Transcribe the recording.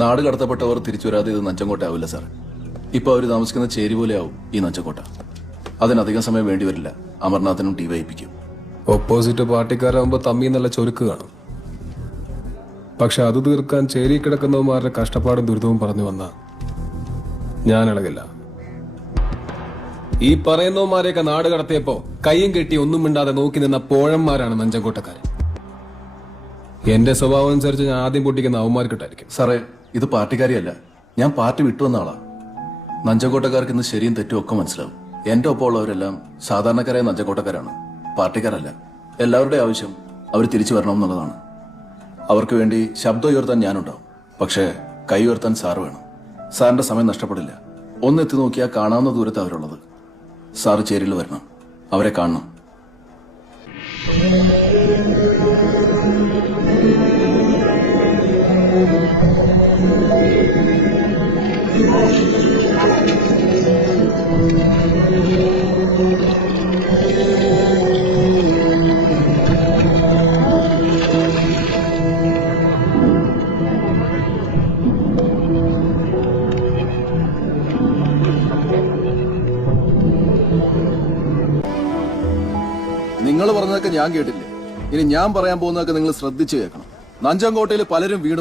നാട് കടത്തപ്പെട്ടവർ തിരിച്ചു വരാതെ ഇത് നഞ്ചങ്കോട്ട ആവില്ല സാർ. ഇപ്പൊ അവർ താമസിക്കുന്ന ചേരി പോലെയാവും ഈ നഞ്ചങ്കോട്ട. അതിനധികം സമയം വേണ്ടിവരില്ല അമർനാഥിനും ഡിവൈപിക്കും. ഓപ്പോസിറ്റ് പാർട്ടിക്കാരാകുമ്പോ തമ്മി നല്ല ചൊരുക്ക് കാണും. പക്ഷെ അത് തീർക്കാൻ ചേരി കിടക്കുന്നവന്മാരുടെ കഷ്ടപ്പാടും ദുരിതവും പറഞ്ഞു വന്ന ഞാൻ ഇളകില്ല. ഈ പറയുന്നവന്മാരെയൊക്കെ നാട് കടത്തിയപ്പോ കയ്യും കെട്ടി ഒന്നും മിണ്ടാതെ നോക്കി നിന്ന പോഴന്മാരാണ് നഞ്ചങ്കോട്ടക്കാരൻ. എന്റെ സ്വഭാവം അനുസരിച്ച് ഞാൻ ആദ്യം പൊട്ടിക്കുന്ന അവന്മാർക്കിട്ടായിരിക്കും. സാറേ, ഇത് പാർട്ടിക്കാരിയല്ല, ഞാൻ പാർട്ടി വിട്ടുവന്ന ആളാ. നഞ്ചങ്കോട്ടക്കാർക്ക് ഇന്ന് ശരിയും തെറ്റും ഒക്കെ മനസ്സിലാവും. എന്റെ ഒപ്പം ഉള്ളവരെല്ലാം സാധാരണക്കാരായ നഞ്ചങ്കോട്ടക്കാരാണ്, പാർട്ടിക്കാരല്ല. എല്ലാവരുടെയും ആവശ്യം അവർ തിരിച്ചു വരണമെന്നുള്ളതാണ്. അവർക്ക് വേണ്ടി ശബ്ദം ഉയർത്താൻ ഞാനുണ്ടാവും. പക്ഷേ കൈ ഉയർത്താൻ സാറ് വേണം. സാറിന്റെ സമയം നഷ്ടപ്പെടില്ല. ഒന്നെത്തി നോക്കിയാൽ കാണാവുന്ന ദൂരത്ത് അവരുള്ളത്. സാറ് ചേരിയിൽ വരണം, അവരെ കാണണം. നിങ്ങൾ പറഞ്ഞതൊക്കെ ഞാൻ കേട്ടില്ലേ? ഇനി ഞാൻ പറയാൻ പോകുന്നതൊക്കെ നിങ്ങൾ ശ്രദ്ധിച്ചു കേൾക്കണം. നഞ്ചങ്കോട്ടയിൽ പലരും വീട്